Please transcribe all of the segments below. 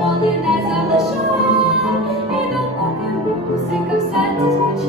ніколи не залишай, і допоки музика в серці звучить.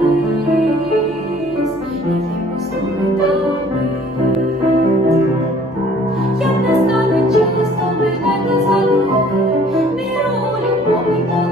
Я не стану чисто, мене не забули, мій ролик помітав.